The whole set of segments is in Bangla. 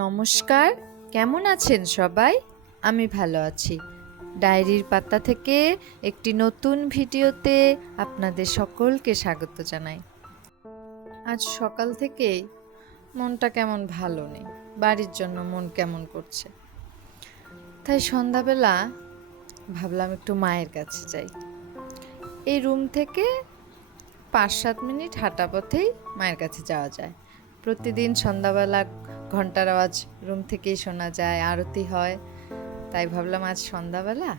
নমস্কার, কেমন আছেন সবাই? আমি ভালো আছি। ডায়েরির পাতা থেকে একটি নতুন ভিডিওতে আপনাদের সকলকে স্বাগত জানাই। আজ সকাল থেকেই মনটা কেমন ভালো নেই, বাড়ির জন্য মন কেমন করছে। তাই সন্ধ্যাবেলা ভাবলাম একটু মায়ের কাছে যাই। এই রুম থেকে পাঁচ সাত মিনিট হাঁটা পথেই মায়ের কাছে যাওয়া যায়। প্রতিদিন সন্ধ্যাবেলা ঘণ্টার আওয়াজ রুম থেকেই শোনা যায়, আরতি হয়। তাই ভাবলাম আজ সন্ধ্যাবেলা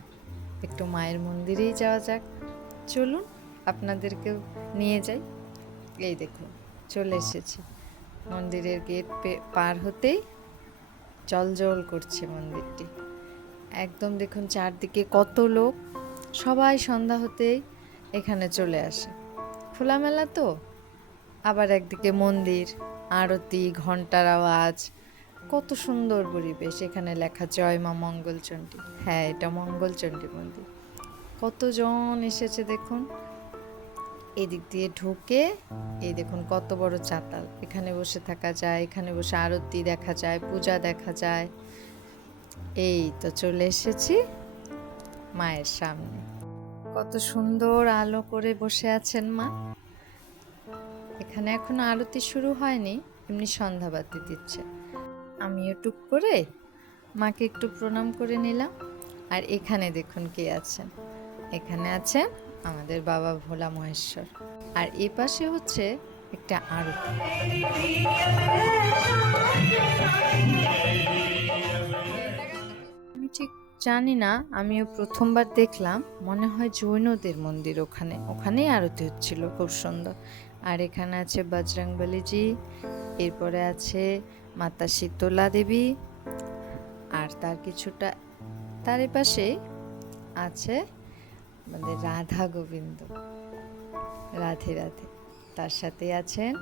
একটু মায়ের মন্দিরেই যাওয়া যাক। চলুন, আপনাদেরকেও নিয়ে যাই। এই দেখুন, চলে এসেছি। মন্দিরের গেট পার হতেই জল করছে মন্দিরটি। একদম দেখুন চারদিকে কত লোক। সবাই সন্ধ্যা হতেই এখানে চলে আসে। খোলামেলা তো। আবার একদিকে মন্দির, আরতি ঘণ্টার আওয়াজ। কত সুন্দর পরিবেশ এখানে লেখা, জয় মা মঙ্গলচণ্ডী। হ্যাঁ এটা মঙ্গলচণ্ডী মন্দির। কতজন এসেছে দেখুন? এদিক দিয়ে ঢুকে, এই দেখুন কত বড় চাতাল। এখানে বসে থাকা যায়, এখানে বসে আরতি দেখা যায়, পূজা দেখা যায়। এই তো চলে এসেছি মায়ের সামনে। কত সুন্দর আলো করে বসে আছেন মা। এখানে এখনও আরতি শুরু হয়নি, এমনি সন্ধ্যাবাতি দিচ্ছে। আমিও টুক করে মাকে একটু প্রণাম করে নিলাম। আর এখানে দেখুন কে আছেন। এখানে আছেন আমাদের বাবা ভোলা মহেশ্বর। আর এ পাশে হচ্ছে একটা আরতি। আমি ঠিক জানি না, আমিও প্রথমবার দেখলাম। মনে হয় জৈনদের মন্দির ওখানে। ওখানেই আরতি হচ্ছিল, খুব সুন্দর। আর এখানে আছে বজরংবলীজি এরপরে আছে মাতা শীতলা দেবী, আর তার কিছুটা, তার পাশে আছে আমাদের রাধা গোবিন্দ, রাধে রাধে। তার সাথে আছেন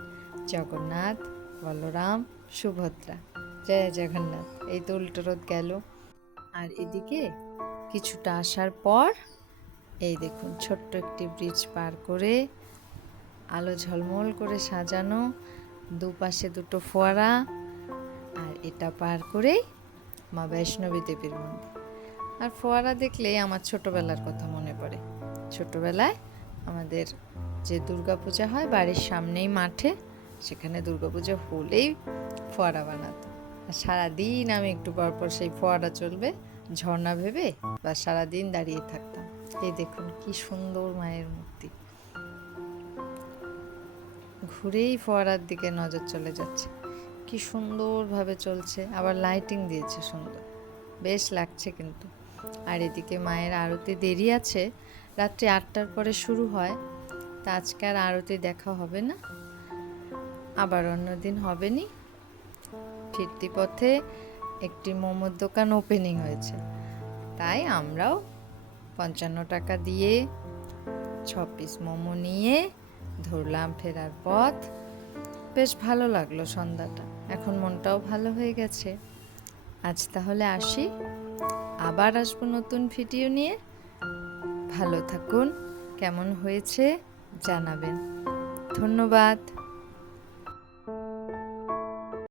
জগন্নাথ, বলরাম, সুভদ্রা। জয় জগন্নাথ। এই তো উল্টো রোদ গেল। আর এদিকে কিছুটা আসার পর, এই দেখুন, ছোট্ট একটি ব্রিজ পার করে আলো ঝলমল করে সাজানো, দুপাশে দুটো ফোয়ারা আর এটা পার করেই মা বৈষ্ণবী দেবীর মন্দির। আর ফোয়ারা দেখলে আমার ছোটবেলার কথা মনে পড়ে। ছোটবেলায় আমাদের যে দুর্গাপূজা হয়, বাড়ির সামনেই মাঠে, সেখানে দুর্গাপূজা হলেই ফোয়ারা বানাতো। আর সারাদিন আমি একটু পর পর সেই ফোয়ারা চলবে, ঝর্ণা ভেবে, বা সারাদিন দাঁড়িয়ে থাকতাম। এই দেখুন কি সুন্দর মায়ের মূর্তি। ঘুরেই ফোয়ারার দিকে নজর চলে যাচ্ছে। কি সুন্দরভাবে চলছে, আবার লাইটিং দিয়েছে সুন্দর। বেশ লাগছে কিন্তু। আর এদিকে মায়ের আরতি দেরি আছে, রাত্রি আটটার পরে শুরু হয়। তা আজকে আর আরতি দেখা হবে না, আবার অন্যদিন হবে নি ফিরতি পথে একটি মোমোর দোকান ওপেনিং হয়েছে। তাই আমরাও পঞ্চান্ন টাকা দিয়ে ছ পিস মোমো নিয়ে ধরলাম, ফেরার পথ। বেশ ভালো লাগল সন্ধ্যাটা। এখন মনটাও ভালো হয়ে গেছে। আজ তাহলে আসি। আবার আসব নতুন ভিডিও নিয়ে। ভালো থাকুন। কেমন হয়েছে জানাবেন। ধন্যবাদ।